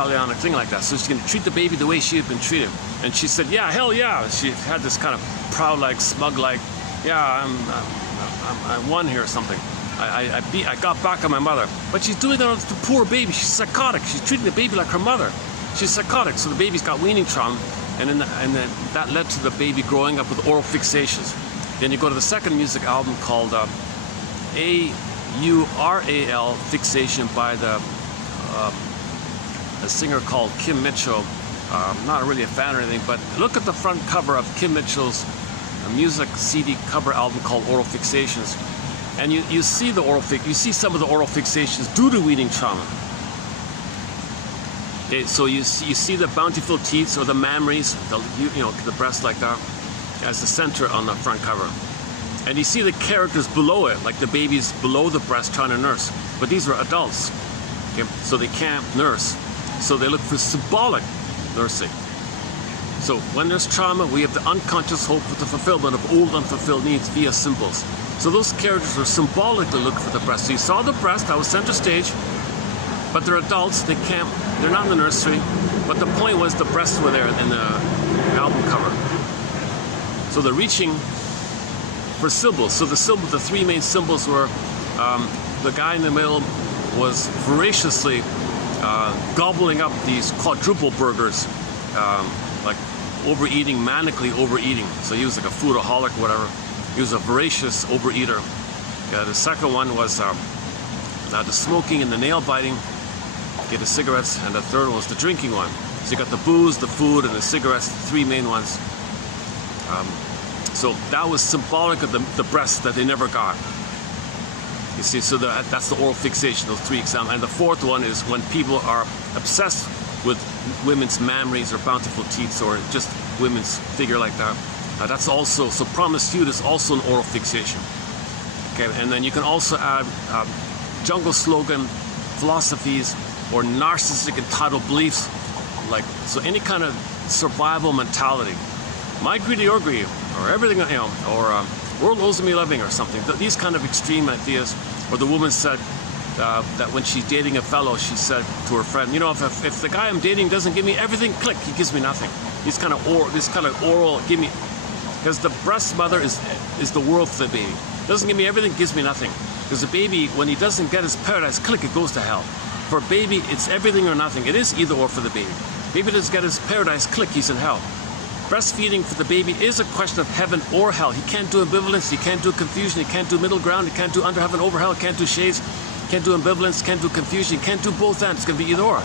Italiana thing like that. So she's going to treat the baby the way she had been treated. And she said, yeah, hell yeah. She had this kind of proud, like, smug, like, yeah, I won here or something. I got back on my mother. But she's doing that to the poor baby. She's psychotic. She's treating the baby like her mother. She's psychotic. So the baby's got weaning trauma. And then that led to the baby growing up with oral fixations. Then you go to the second music album called A-U-R-A-L, Fixation, by a singer called Kim Mitchell. I'm not really a fan or anything, but look at the front cover of Kim Mitchell's music CD cover album called Oral Fixations. And you see some of the oral fixations due to weaning trauma. Okay, so you see the bountiful teeth or the mammaries, the breast like that, as the center on the front cover. And you see the characters below it, like the babies below the breast trying to nurse. But these are adults, okay? So they can't nurse. So they look for symbolic nursing. So when there's trauma, we have the unconscious hope for the fulfillment of old unfulfilled needs via symbols. So those characters are symbolically looking for the breast. So you saw the breast, that was center stage, but they're adults, they're not in the nursery, but the point was the breasts were there in the album cover. So they're reaching for symbols. So the three main symbols were the guy in the middle was voraciously gobbling up these quadruple burgers, like overeating, manically overeating. So he was like a foodaholic or whatever. He was a voracious overeater. The second one was the smoking and the nail biting, the cigarettes, and the third one was the drinking one. So you got the booze, the food, and the cigarettes, the three main ones. So that was symbolic of the breasts that they never got. You see, so that's the oral fixation, those three examples. And the fourth one is when people are obsessed with women's mammaries or bountiful teeth or just women's figure like that. That's also, so promiscuity is also an oral fixation. Okay, and then you can also add jungle slogan, philosophies, or narcissistic entitled beliefs, like, so any kind of survival mentality. My greedy or greedy, or everything, or world owes me loving or something. These kind of extreme ideas. Or the woman said that when she's dating a fellow, she said to her friend, if the guy I'm dating doesn't give me everything, click, he gives me nothing. This kind of oral, give me, because the breast mother is the world for the baby. Doesn't give me everything, gives me nothing. Because the baby, when he doesn't get his paradise, click, it goes to hell. For a baby, it's everything or nothing. It is either or for the baby. Baby doesn't get his paradise, click, he's in hell. Breastfeeding for the baby is a question of heaven or hell. He can't do ambivalence, he can't do confusion, he can't do middle ground, he can't do under heaven, over hell, can't do shades, can't do ambivalence, can't do confusion, he can't do both ends. It's going to be either or.